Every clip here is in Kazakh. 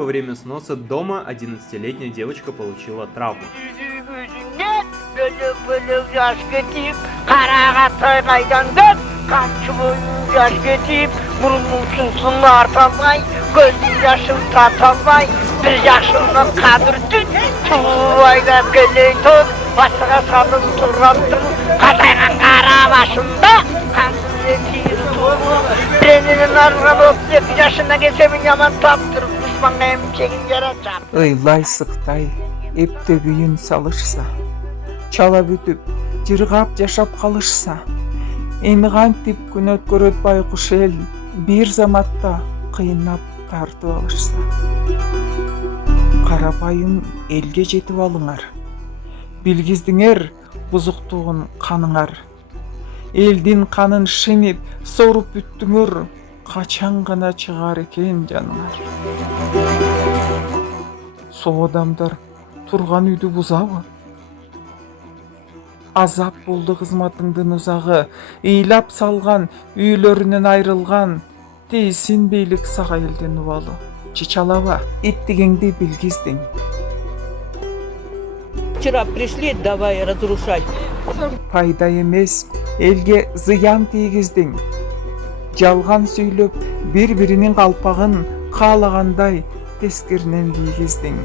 Во время сноса дома 11-летняя девочка получила травму. Ыйлай-сыктай, эптеп үйүн салышса, Чала бүтүп, жыргап жашап калышса, эми кантип күн өткөрөт Байкуш эл, бир заматта кыйнап тартып алышса. Карапайым элге жетип алыңар, билгиздиңер бузуктугун каныңар. Элдин канын шемип, соруп бүттүңөр, качан гана чыгар экен жаныңар. Соо адамдар турган үйдү бузабы? Азап болду кызматыңдын узагы, ыйлап салган, үйлөрүнөн айрылган, дейсин бийлик сага элдин убалы. Чалаба, иттигеңди билгиздиң. Вчера пришли, давай разрушать. Пайда эмес, элге зыян тийгиздиң. Жалган сүйлөп, бир-биринин калпагын каалагандай тескеринен кийгиздиң.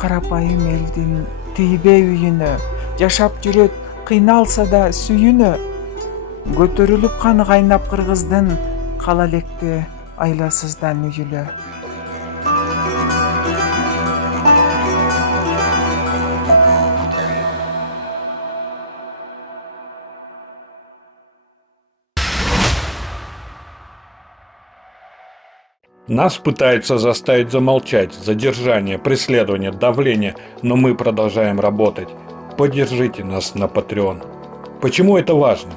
Карапайым элдин Тийбе үйүнө, жашап жүрөт, кыйналса да сүйүнө. Көтөрүлүп каны кайнап кыргыздын, кала электе айласыздан үйүлө. Нас пытаются заставить замолчать, задержание, преследование, давление, но мы продолжаем работать. Поддержите нас на Patreon. Почему это важно?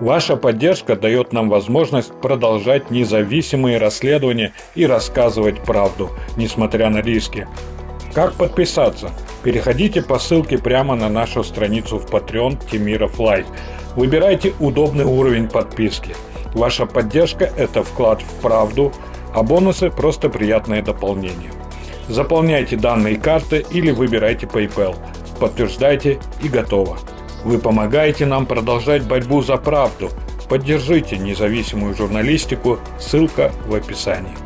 Ваша поддержка дает нам возможность продолжать независимые расследования и рассказывать правду, несмотря на риски. Как подписаться? Переходите по ссылке прямо на нашу страницу в Patreon Тимиров Лайк. Выбирайте удобный уровень подписки. Ваша поддержка – это вклад в правду, а бонусы – просто приятное дополнение. Заполняйте данные карты или выбирайте PayPal. Подтверждайте и готово. Вы помогаете нам продолжать борьбу за правду. Поддержите независимую журналистику, ссылка в описании.